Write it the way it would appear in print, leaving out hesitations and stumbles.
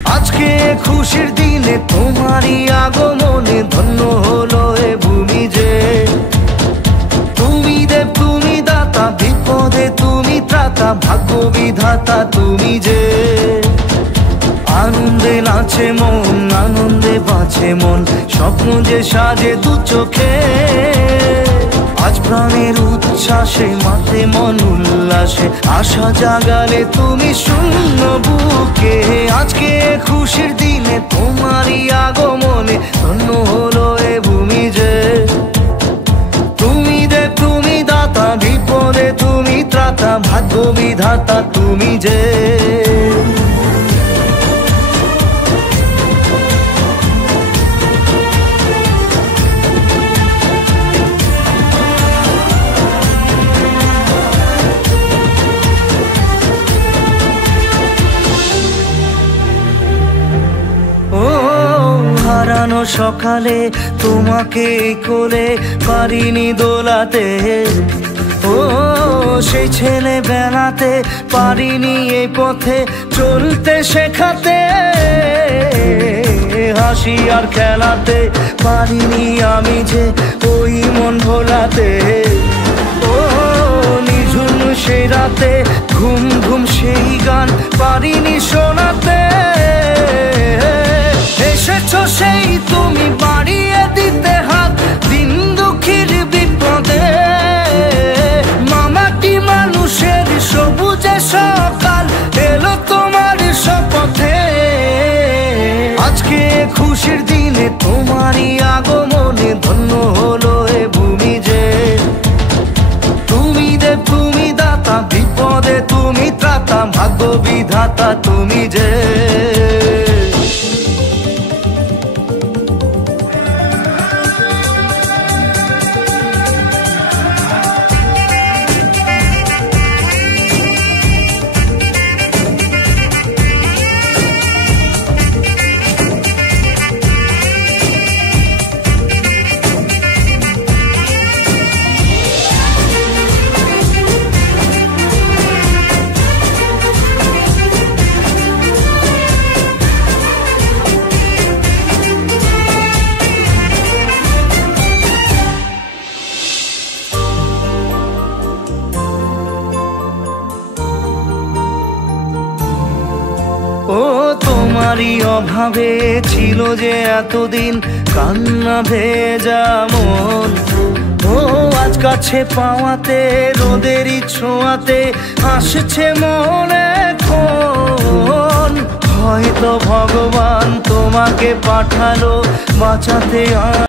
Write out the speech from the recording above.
আজকে খুশির দিনে তোমারই আগমনে ধন্য হলো এ ভূমি যে। তুমি দেব তুমি দাতা, বিপদে তুমি ত্রাতা, ভাগ্য বিধাতা তুমি যে। আনন্দে নাচে মন, আনন্দে বাঁচে মন, স্বপ্ন যে সাজে দু চোখে। আজ প্রাণের উচ্ছ্বাসে মাতে মন উল্লাসে, আশা জাগালে তুমি শূন্য বুকে। আজকে খুশির দিনে তোমারই আগমনে ধন্য হলো এ ভূমি যে। তুমি দেব তুমি দাতা, বিপদে তুমি ত্রাতা, ভাগ্য বিধাতা তুমি যে। হারানো সকালে তোমাকে কোলে পারিনি দোলাতে, ও সেই ছেলে বেলাতে পারিনি এই পথে চলতে শেখাতে। হাসি আর খেলাতে পারিনি আমি যে ওই মন ভোলাতে। ও নিঝুম সেই রাতে ঘুম ঘুম সেই গান পারিনি শোনাতে। এসেছো সেই তুমি বাড়িয়ে দিতে হাত দিন দুঃখীর বিপদে। মামাটি মানুষের সবুজে সকাল এলো তোমার শপথে। আজকে খুশির দিনে তোমারই আগমনে ধন্য হলো এ ভূমি যে। তুমি দেব তুমি দাতা, বিপদে তুমি ত্রাতা, ভাগ্য বিধাতা তুমি যে। ও তোমারই অভাবে ছিল যে এতদিন কান্না ভেজা মন। ও আজ কাছে পাওয়াতে রোদেরই ছোঁয়াতে আসছে মনে এখন। হয়তো ভগবান তোমাকে পাঠালো বাঁচাতে।